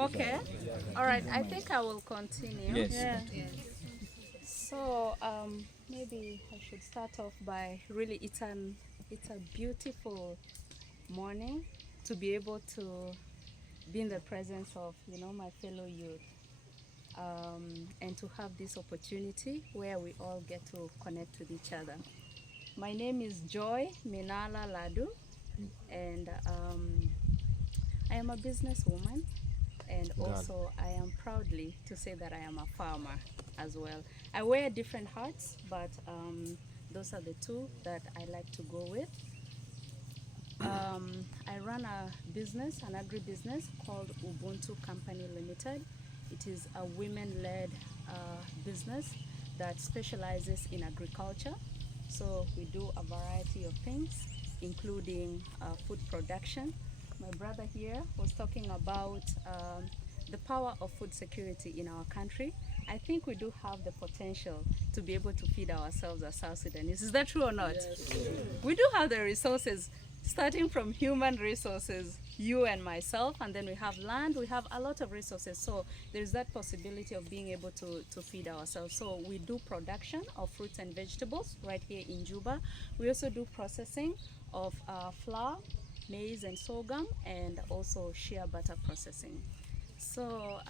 Okay. All right. I think I will continue. Yes. Yeah. So maybe I should start off by really it's a beautiful morning to be able to be in the presence of my fellow youth, and to have this opportunity where we all get to connect with each other. My name is Joy Minala Ladu, and I am a businesswoman, and God. also I am proudly to say that I am a farmer as well. I wear different hats, but those are the two that I like to go with. I run a business, an agribusiness called Ubuntu Company Limited. It is a women-led business that specializes in agriculture. So we do a variety of things, including food production. My brother here was talking about the power of food security in our country. I think we do have the potential to be able to feed ourselves as South Sudanese. Is that true or not? Yes. We do have the resources, starting from human resources, you and myself, and then we have land, we have a lot of resources. So there's that possibility of being able to feed ourselves. So we do production of fruits and vegetables right here in Juba. We also do processing of flour, maize and sorghum, and also shea butter processing. So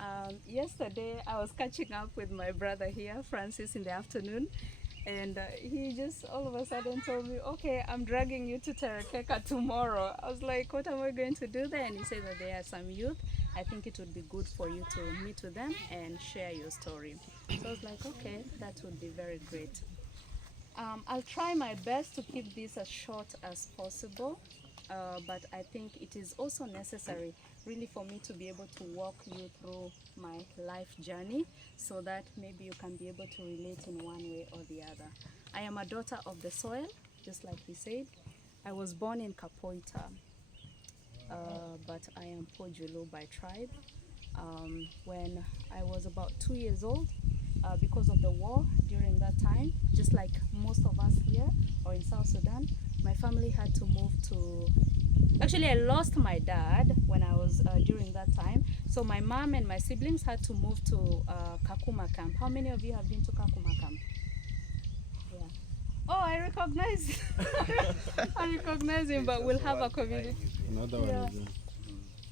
yesterday I was catching up with my brother here, Francis, in the afternoon, and he just all of a sudden told me, okay, I'm dragging you to Terekeka tomorrow. I was like, what am I going to do there? And he said that there are some youth. I think it would be good for you to meet with them and share your story. So I was like, okay, that would be very great. I'll try my best to keep this as short as possible, but I think it is also necessary really for me to be able to walk you through my life journey so that maybe you can be able to relate in one way or the other. I am a daughter of the soil, just like he said. I was born in Kapoita, but I am Pojulu by tribe. When I was about 2 years old, because of the war during that time, just like most of us here or in South Sudan, my family had to move to. Actually, I lost my dad when I was during that time. So my mom and my siblings had to move to Kakuma camp. How many of you have been to Kakuma camp? Yeah. Oh, I recognize. I recognize him, but we'll have a community. Another Yeah. one is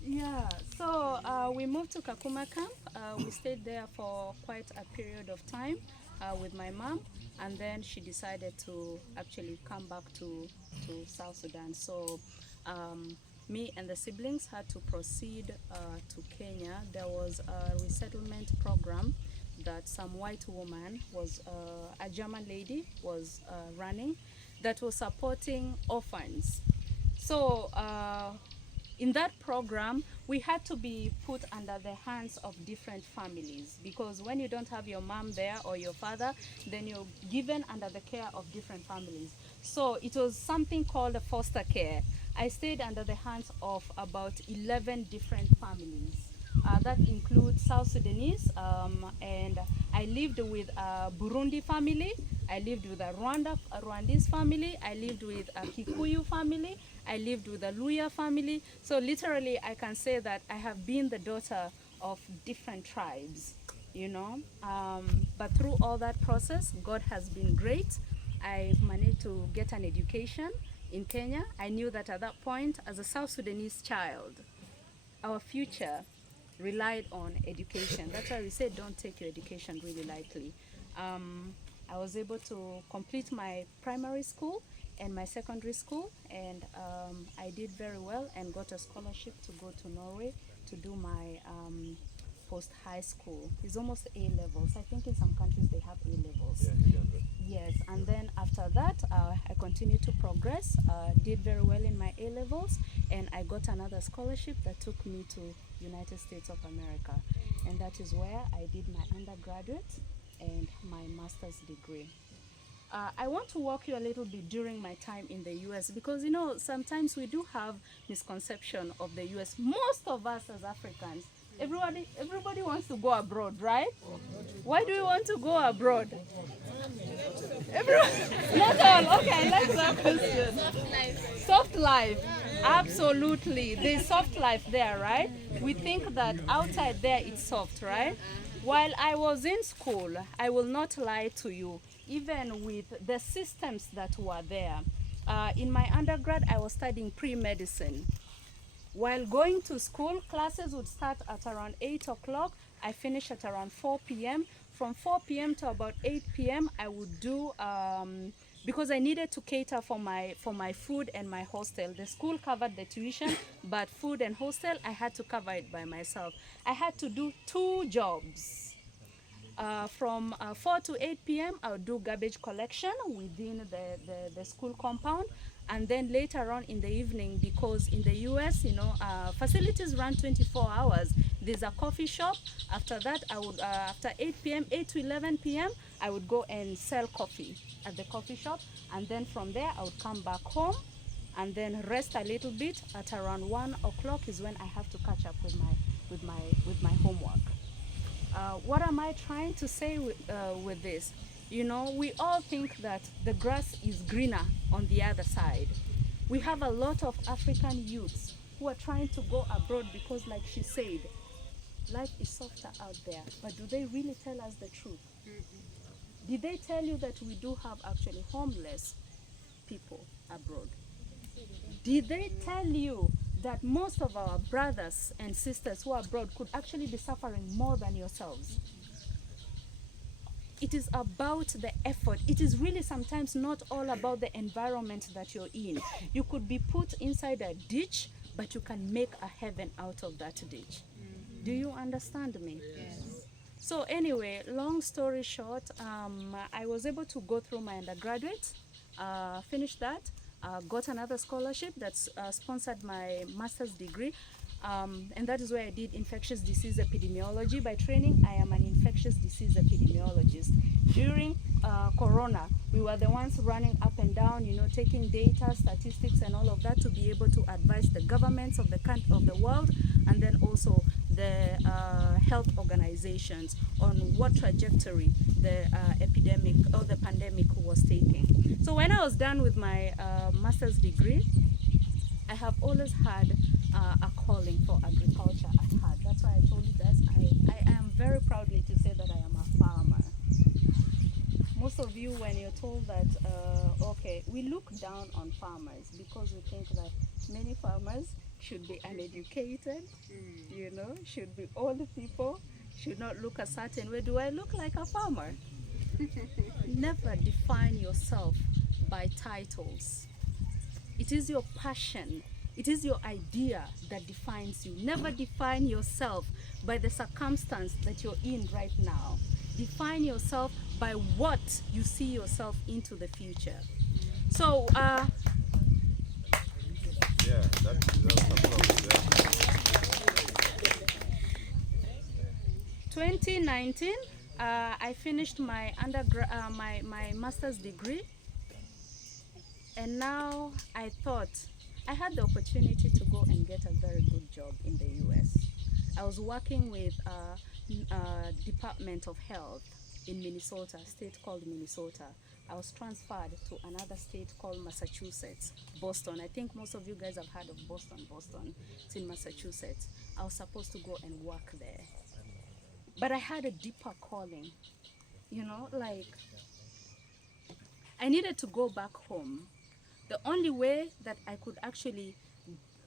Yeah, so we moved to Kakuma camp. We stayed there for quite a period of time with my mom, and then she decided to actually come back to South Sudan. So me and the siblings had to proceed to Kenya. There was a resettlement program that some white woman was, a German lady was running, that was supporting orphans. So in that program, we had to be put under the hands of different families, because when you don't have your mom there or your father, then you're given under the care of different families. So it was something called a foster care. I stayed under the hands of about 11 different families. That includes South Sudanese, and I lived with a Burundi family. I lived with a Rwandese family. I lived with a Kikuyu family. I lived with a Luya family. So literally, I can say that I have been the daughter of different tribes, you know. But through all that process, God has been great. I managed to get an education in Kenya. I knew that at that point, as a South Sudanese child, our future relied on education. That's why we say don't take your education really lightly. I was able to complete my primary school and my secondary school, and I did very well and got a scholarship to go to Norway to do my post-high school. It's almost A levels. I think in some countries they have A levels. yeah. Yes, and then after that, I continued to progress, did very well in my A levels, and I got another scholarship that took me to United States of America, and that is where I did my undergraduate and my master's degree. I want to walk you a little bit during my time in the US, because sometimes we do have misconception of the US. Most of us as Africans, Everybody wants to go abroad, right? Why do you want to go abroad? Everyone, not all. Okay, let's that question. Soft life. Absolutely. There's soft life there, right? We think that outside there it's soft, right? While I was in school, I will not lie to you, even with the systems that were there. In my undergrad, I was studying pre-medicine. While going to school, classes would start at around 8 o'clock. I finish at around 4 p.m. From 4 p.m. to about 8 p.m. I would do, because I needed to cater for my food and my hostel. The school covered the tuition, but food and hostel, I had to cover it by myself. I had to do 2 jobs. From 4 to 8 p.m. I would do garbage collection within the school compound. And then later on in the evening, because in the US, facilities run 24 hours. There's a coffee shop. After that, I would, after 8 p.m., 8 to 11 p.m., I would go and sell coffee at the coffee shop. And then from there, I would come back home and then rest a little bit. At around 1 o'clock is when I have to catch up with my homework. What am I trying to say with this? We all think that the grass is greener on the other side. We have a lot of African youths who are trying to go abroad because, like she said, life is softer out there. But do they really tell us the truth? Did they tell you that we do have actually homeless people abroad? Did they tell you that most of our brothers and sisters who are abroad could actually be suffering more than yourselves? It is about the effort. It is really sometimes not all about the environment that you're in. You could be put inside a ditch, but you can make a heaven out of that ditch. Do you understand me? Yes. So anyway, long story short, I was able to go through my undergraduate, finish that, got another scholarship that's sponsored my master's degree. And that is where I did infectious disease epidemiology. By training, I am an infectious disease epidemiologist. During Corona, we were the ones running up and down, taking data, statistics, and all of that to be able to advise the governments of the world, and then also the health organizations on what trajectory the epidemic or the pandemic was taking. So when I was done with my master's degree, I have always had a calling for agriculture at heart. That's why I told you guys I am very proudly to say that I am a farmer. Most of you, when you're told that, okay, we look down on farmers because we think that many farmers should be uneducated, should be old people, should not look a certain way. Do I look like a farmer? Never define yourself by titles. It is your passion, it is your idea that defines you. Never define yourself by the circumstance that you're in right now. Define yourself by what you see yourself into the future. So, yeah, that deserves applause. 2019, I finished my my master's degree. And now I thought I had the opportunity to go and get a very good job in the US. I was working with Department of Health in Minnesota, a state called Minnesota. I was transferred to another state called Massachusetts, Boston. I think most of you guys have heard of Boston. It's in Massachusetts. I was supposed to go and work there. But I had a deeper calling, like I needed to go back home. The only way that I could actually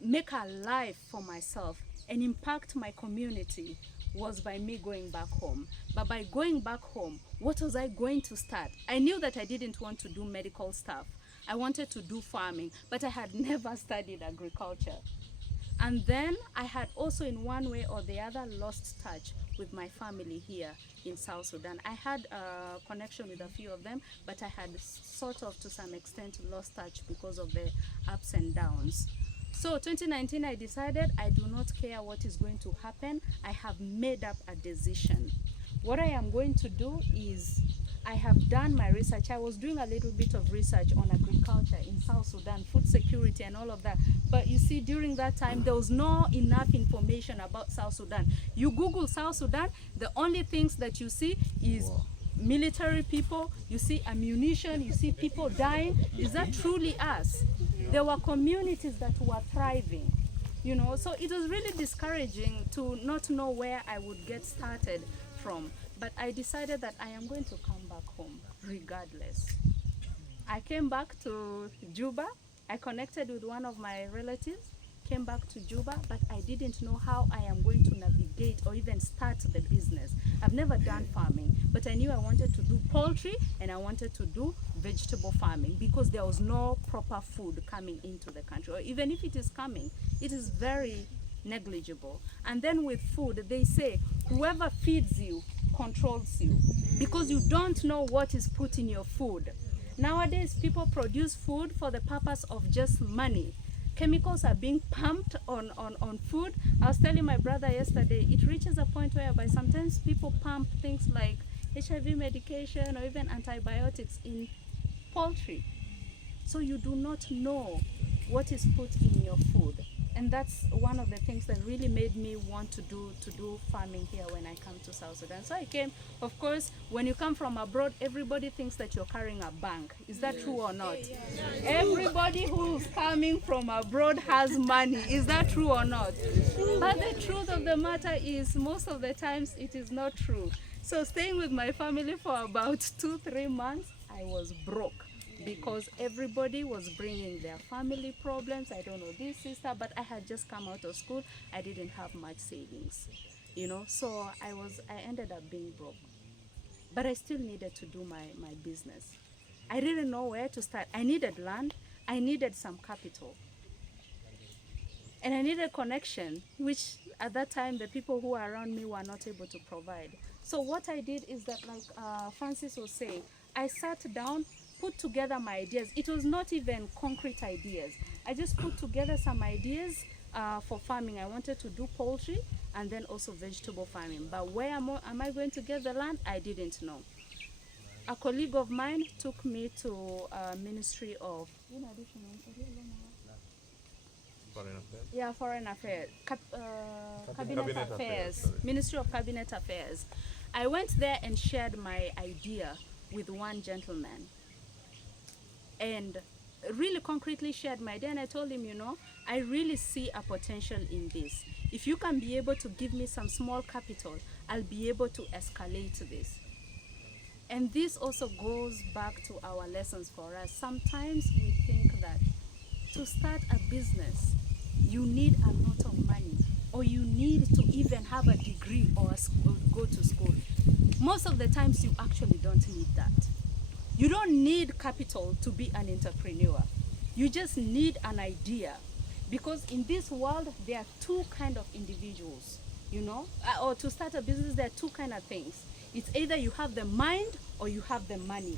make a life for myself and impact my community was by me going back home. But by going back home, what was I going to start? I knew that I didn't want to do medical stuff. I wanted to do farming, but I had never studied agriculture. And then I had also in one way or the other lost touch with my family here in South Sudan. I had a connection with a few of them, but I had sort of to some extent lost touch because of the ups and downs. So 2019 I decided I do not care what is going to happen. I have made up a decision. What I am going to do is I have done my research. I was doing a little bit of research on agriculture in South Sudan, food security and all of that. But you see, during that time, there was no enough information about South Sudan. You Google South Sudan, the only things that you see is military people, you see ammunition, you see people dying. Is that truly us? There were communities that were thriving. You know, so it was really discouraging to not know where I would get started from. But I decided that I am going to come back home regardless. I came back to Juba. I connected with one of my relatives, came back to Juba, but I didn't know how I am going to navigate or even start the business. I've never done farming, but I knew I wanted to do poultry and I wanted to do vegetable farming because there was no proper food coming into the country, or even if it is coming, it is very negligible. And then with food, they say whoever feeds you controls you, because you don't know what is put in your food. Nowadays, people produce food for the purpose of just money. Chemicals are being pumped on food. I was telling my brother yesterday, it reaches a point whereby sometimes people pump things like HIV medication or even antibiotics in poultry. So you do not know what is put in your food. And that's one of the things that really made me want to do farming here when I come to South Sudan. So I came, of course, when you come from abroad, everybody thinks that you're carrying a bank. Is that true or not? Everybody who's coming from abroad has money. Is that true or not? But the truth of the matter is, most of the times it is not true. So staying with my family for about 2-3 months, I was broke, because everybody was bringing their family problems. I don't know this, sister, but I had just come out of school. I didn't have much savings, you know, so I ended up being broke. But I still needed to do my business. I didn't know where to start. I needed land, I needed some capital, and I needed connection, which at that time the people who were around me were not able to provide. So what I did is that, like Francis was saying, I sat down, put together my ideas. It was not even concrete ideas. I just put together some ideas for farming. I wanted to do poultry and then also vegetable farming. But where am I going to get the land? I didn't know. A colleague of mine took me to Ministry of Foreign Affairs. Yeah, Foreign Affairs, Cabinet Affairs, Affairs, sorry. Ministry of Cabinet Affairs. I went there and shared my idea with one gentleman, and really concretely shared my idea, and I told him, you know, I really see a potential in this. If you can be able to give me some small capital, I'll be able to escalate this. And this also goes back to our lessons for us. Sometimes we think that to start a business, you need a lot of money, or you need to even have a degree or go to school. Most of the times you actually don't need that. You don't need capital to be an entrepreneur. You just need an idea. Because in this world, there are two kinds of individuals, you know, or to start a business, there are two kinds of things. It's either you have the mind or you have the money.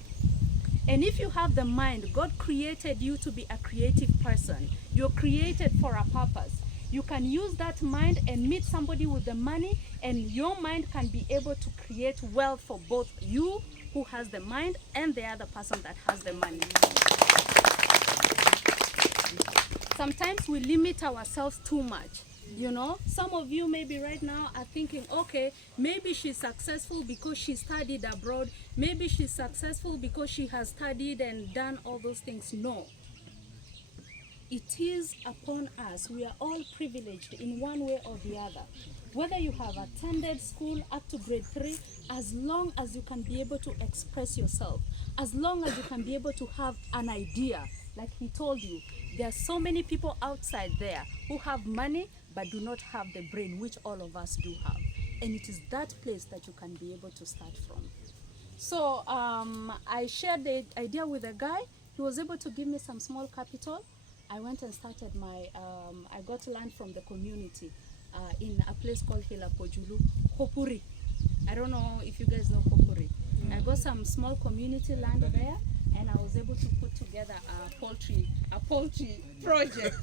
And if you have the mind, God created you to be a creative person. You're created for a purpose. You can use that mind and meet somebody with the money, and your mind can be able to create wealth for both you who has the mind and the other person that has the money. Sometimes we limit ourselves too much. You know, some of you maybe right now are thinking, okay, maybe she's successful because she studied abroad. Maybe she's successful because she has studied and done all those things. No. It is upon us. We are all privileged in one way or the other. Whether you have attended school up to grade 3, as long as you can be able to express yourself, as long as you can be able to have an idea, like he told you, there are so many people outside there who have money but do not have the brain, which all of us do have. And it is that place that you can be able to start from. So I shared the idea with a guy. He was able to give me some small capital. I went and started my, I got land from the community in a place called Hilapojulu, Hopuri. I don't know if you guys know Hopuri. I got some small community land there, and I was able to put together a poultry project.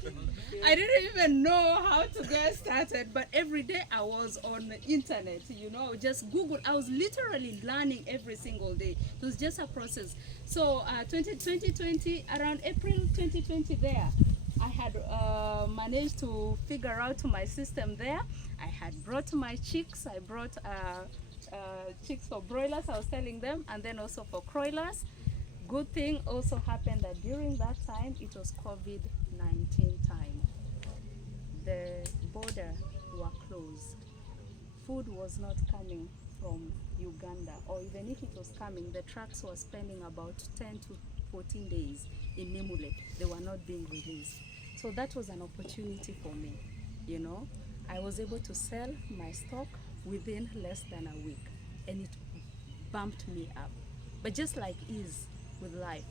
I didn't even know how to get started, but every day I was on the internet, just Google. I was literally learning every single day. It was just a process. So 2020, around April 2020 there, I had managed to figure out my system there. I had brought my chicks. I brought chicks for broilers, I was telling them, and then also for croilers. Good thing also happened that during that time, it was COVID-19 time. The border were closed. Food was not coming from Uganda, or even if it was coming, the trucks were spending about 10 to 14 days in Nimule. They were not being released. So that was an opportunity for me, I was able to sell my stock within less than a week, and it bumped me up. But just like is with life,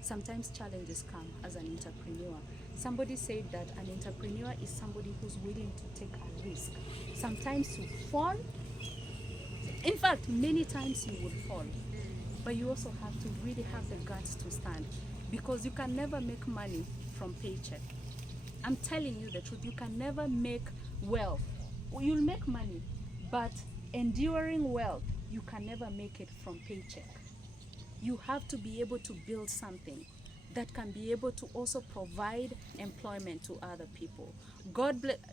sometimes challenges come as an entrepreneur. Somebody said that an entrepreneur is somebody who's willing to take a risk. Sometimes you fall. In fact, many times you would fall, but you also have to really have the guts to stand, because you can never make money from paycheck. I'm telling you the truth, you can never make wealth. You'll make money, but enduring wealth, you can never make it from paycheck. You have to be able to build something that can be able to also provide employment to other people.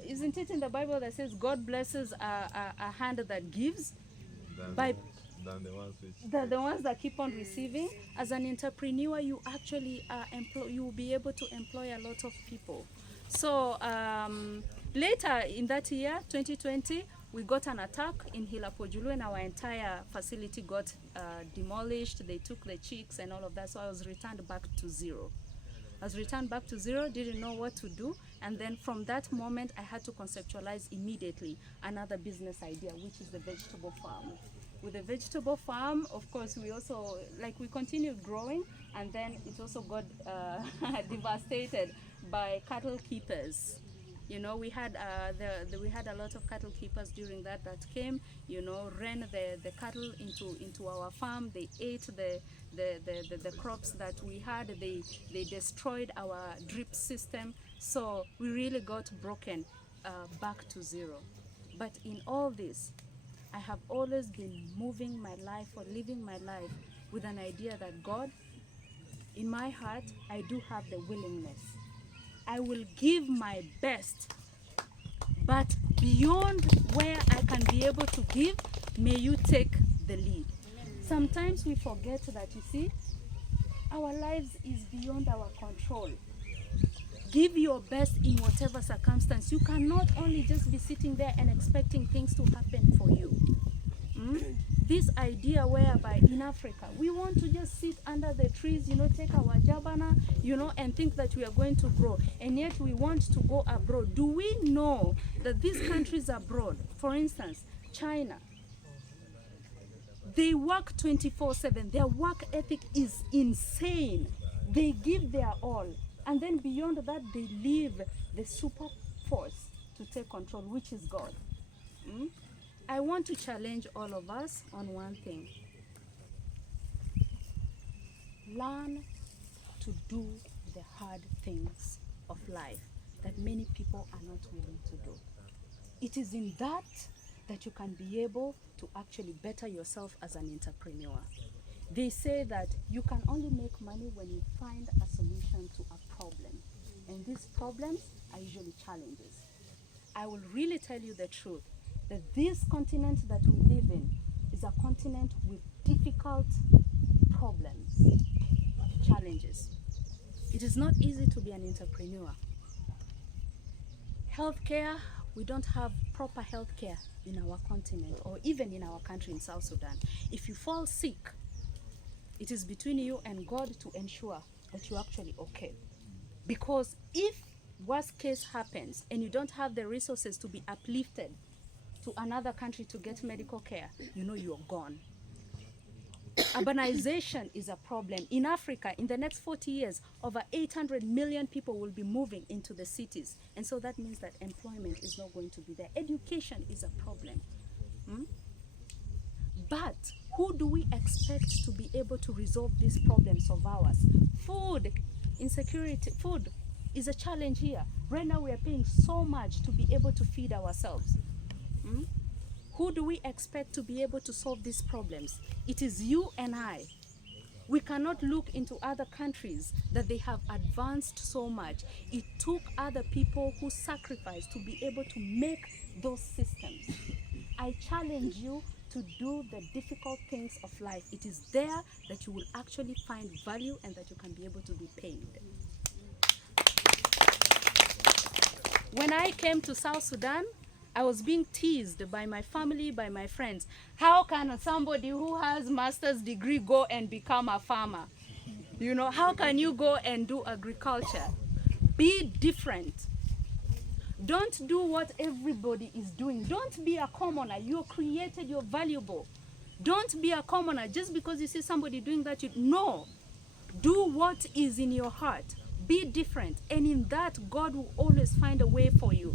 Isn't it in the Bible that says God blesses a hand that gives? By the ones that keep on receiving. As an entrepreneur, you actually you will be able to employ a lot of people. So later in that year, 2020, we got an attack in Hilapojulu, and our entire facility got demolished. They took the chicks and all of that, so I was returned back to zero. Didn't know what to do, and then from that moment I had to conceptualize immediately another business idea, which is the vegetable farm. With the vegetable farm, of course, we continued growing, and then it also got devastated by cattle keepers. We had we had a lot of cattle keepers during that came, ran the cattle into our farm. They ate the crops that we had. They destroyed our drip system. So we really got broken back to zero. But in all this, I have always been moving my life or living my life with an idea that God, in my heart, I do have the willingness. I will give my best, but beyond where I can be able to give, may you take the lead. Sometimes we forget that, our lives is beyond our control. Give your best in whatever circumstance. You cannot only just be sitting there and expecting things to happen for you. This idea whereby in Africa, we want to just sit under the trees, take our jabana, and think that we are going to grow. And yet we want to go abroad. Do we know that these countries abroad, for instance, China, they work 24/7. Their work ethic is insane. They give their all. And then beyond that, they leave the super force to take control, which is God. I want to challenge all of us on one thing. Learn to do the hard things of life that many people are not willing to do. It is in that you can be able to actually better yourself as an entrepreneur. They say that you can only make money when you find a solution to a problem. And these problems are usually challenges. I will really tell you the truth, that this continent that we live in is a continent with difficult problems, challenges. It is not easy to be an entrepreneur. Healthcare, we don't have proper healthcare in our continent, or even in our country in South Sudan. If you fall sick, it is between you and God to ensure that you're actually okay. Because if worst case happens and you don't have the resources to be uplifted to another country to get medical care, you're gone. Urbanization is a problem. In Africa, in the next 40 years, over 800 million people will be moving into the cities. And so that means that employment is not going to be there. Education is a problem. But Who do we expect to be able to resolve these problems of ours? Food insecurity, food is a challenge here. Right now we are paying so much to be able to feed ourselves. Who do we expect to be able to solve these problems? It is you and I. We cannot look into other countries that they have advanced so much. It took other people who sacrificed to be able to make those systems. I challenge you to do the difficult things of life. It is there that you will actually find value and that you can be able to be paid. When I came to South Sudan, I was being teased by my family, by my friends. How can somebody who has master's degree go and become a farmer? You know, how can you go and do agriculture? Be different. Don't do what everybody is doing. Don't be a commoner. You're created, you're valuable. Don't be a commoner just because you see somebody doing that. No. Do what is in your heart. Be different. And in that, God will always find a way for you.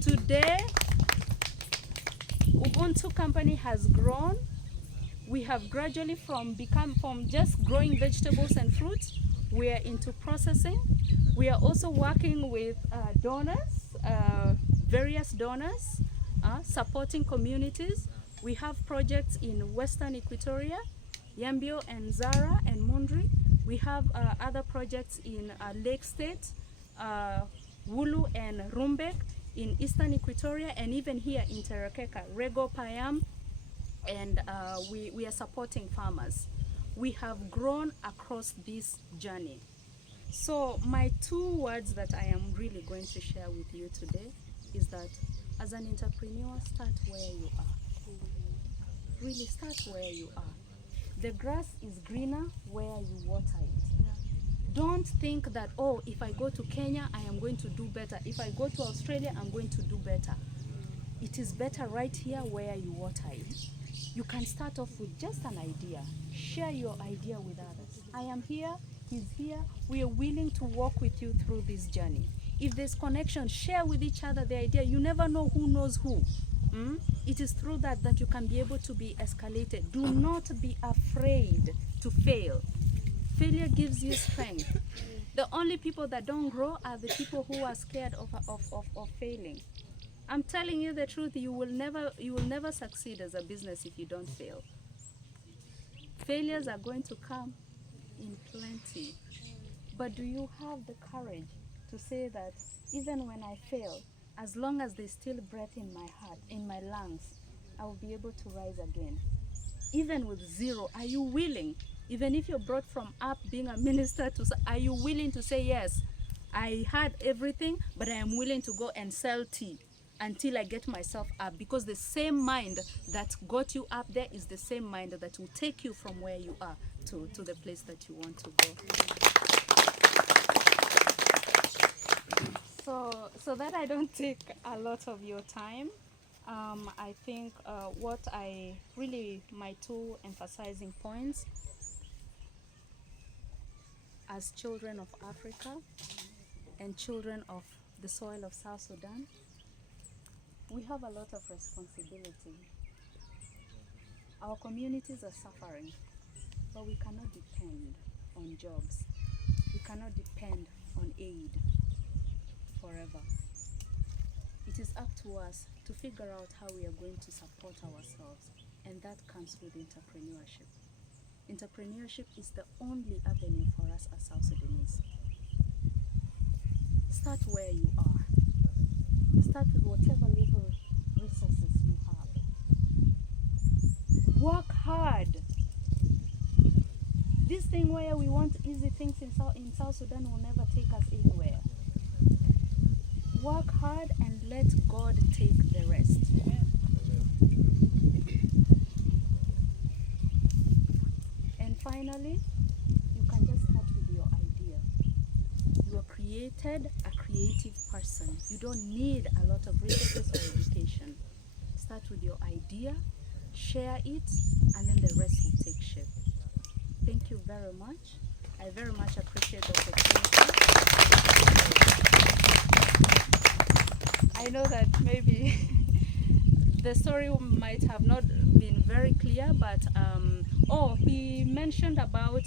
Today, Ubuntu company has grown. We have gradually from just growing vegetables and fruits, we are into processing. We are also working with donors, various donors, supporting communities. We have projects in Western Equatoria, Yambio and Zara and Mundri. We have other projects in Lake State, Wulu and Rumbek, in Eastern Equatoria, and even here in Terekeka, Rego, Payam, and we are supporting farmers. We have grown across this journey. So my 2 words that I am really going to share with you today is that as an entrepreneur, start where you are. Really start where you are. The grass is greener where you water it. Don't think that, oh, if I go to Kenya, I am going to do better. If I go to Australia, I'm going to do better. It is better right here where you water it. You can start off with just an idea. Share your idea with others. I am here, he's here. We are willing to walk with you through this journey. If there's connection, share with each other the idea. You never know who knows who. It is through that you can be able to be escalated. Do not be afraid to fail. Failure gives you strength. The only people that don't grow are the people who are scared of failing. I'm telling you the truth, you will never succeed as a business if you don't fail. Failures are going to come in plenty. But do you have the courage to say that even when I fail, as long as there's still breath in my heart, in my lungs, I will be able to rise again? Even with zero, are you willing? Even if you're brought from up being a minister to, are you willing to say, yes, I had everything, but I am willing to go and sell tea until I get myself up? Because the same mind that got you up there is the same mind that will take you from where you are to the place that you want to go. So that I don't take a lot of your time, I think my 2 emphasizing points as children of Africa and children of the soil of South Sudan, we have a lot of responsibility. Our communities are suffering, but we cannot depend on jobs. We cannot depend on aid forever. It is up to us to figure out how we are going to support ourselves, and that comes with entrepreneurship. Entrepreneurship is the only avenue for us as South Sudanese. Start where you are. Start with whatever little resources you have. Work hard. This thing where we want easy things in South Sudan will never take us anywhere. Work hard and let God take the rest. And finally, you can just start with your idea. You are created a creative person. You don't need a lot of resources or education. Start with your idea, share it, and then the rest will take shape. Thank you very much. I very much appreciate the opportunity. I know that maybe the story might have not been very clear, but he mentioned about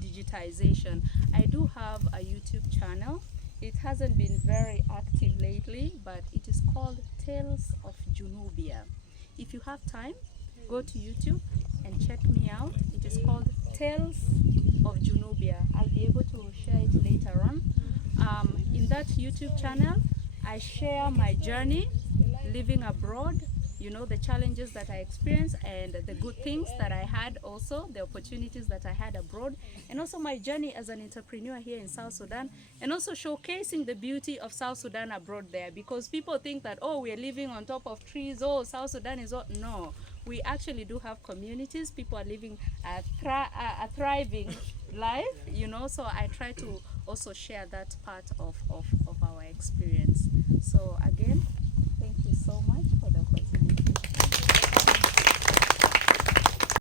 digitization. I do have a YouTube channel. It hasn't been very active lately, but it is called Tales of Junubia. If you have time, go to YouTube and check me out. It is called Tales of Junubia. I'll be able to share it later on. In that YouTube channel, I share my journey living abroad, you know, the challenges that I experienced and the good things that I had also, the opportunities that I had abroad, and also my journey as an entrepreneur here in South Sudan, and also showcasing the beauty of South Sudan abroad there, because people think that, oh, we're living on top of trees, oh, South Sudan is all, no. We actually do have communities, people are living a thriving life, you know, so I try to also share that part of our experience. So again,